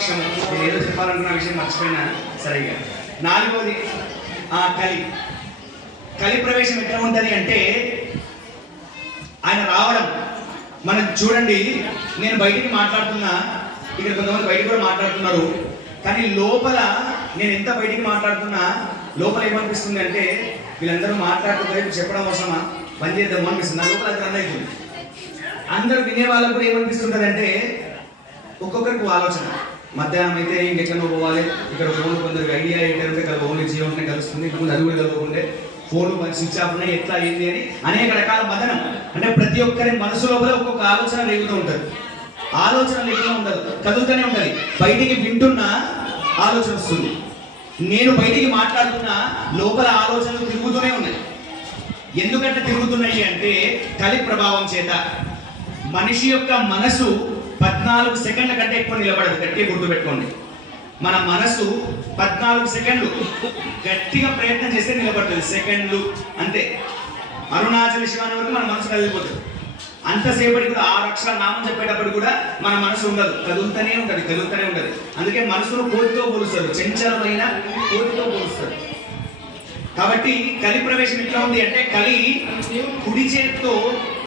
పూర్వపక్షము. నేను ఏదో చెప్పాలనుకున్న విషయం మర్చిపోయినా. సరిగా నాలుగవది కలి ప్రవేశం ఎట్లా ఉంటుంది అంటే ఆయన రావడం. మనం చూడండి, నేను బయటికి మాట్లాడుతున్నా, ఇక్కడ కొంతమంది బయటికి కూడా మాట్లాడుతున్నారు, కానీ లోపల నేను ఎంత బయటికి మాట్లాడుతున్నా లోపల ఏమనిపిస్తుంది అంటే వీళ్ళందరూ మాట్లాడుతున్నారు చెప్పడం అవసరమా, పని చేద్దాము అనిపిస్తుంది. నా లోపల అది రన్ అవుతుంది. అందరూ వినే వాళ్ళకు కూడా ఏమనిపిస్తుంటుంది అంటే ఒక్కొక్కరికి ఆలోచన. మధ్యాహ్నం అయితే ఇంకెక్కడో పోవాలి, ఇక్కడ ఫోన్ కొందరికి ఐడియా ఏంటంటే కదా ఓన్లీ జియో ఉంటే కలుస్తుంది, ముందు అది కూడా కలుగుతుండే ఫోన్ స్విచ్ ఆఫ్ ఉన్నాయి ఎట్లా ఏంటి అని అనేక రకాల మదనం. అంటే ప్రతి ఒక్కరి మనసు లోపల ఒక్కొక్క ఆలోచన రేగుతూ ఉంటుంది. ఆలోచన లేకుండా ఉండదు, కదులుతూనే ఉంటుంది. బయటికి వింటున్నా ఆలోచన వస్తుంది, నేను బయటికి మాట్లాడుతున్నా లోపల ఆలోచనలు తిరుగుతూనే ఉన్నాయి. ఎందుకంటే తిరుగుతున్నాయి అంటే కలి ప్రభావం చేత. మనిషి యొక్క మనసు 14 సెకండ్ల కంటే ఎక్కువ నిలబడదు. గట్టిగా గుర్తుపెట్టుకోండి, మన మనసు 14 సెకండ్లు గట్టిగా ప్రయత్నం చేస్తే నిలబడుతుంది. సెకండ్లు అంతే. అరుణాచల శివాని వరకు మన మనసు కదిలిపోతుంది. అంతసేపటి కూడా 6 అక్షరాల నామం చెప్పేటప్పుడు కూడా మన మనసు ఉండదు, కదులుతూనే ఉంటుంది. అందుకే మనసును కోతితో పోలుస్తారు, చంచలమైన కోతితో పోలుస్తారు. కాబట్టి కలి ప్రవేశం ఎట్లా ఉంది అంటే కలి కుడి చేతితో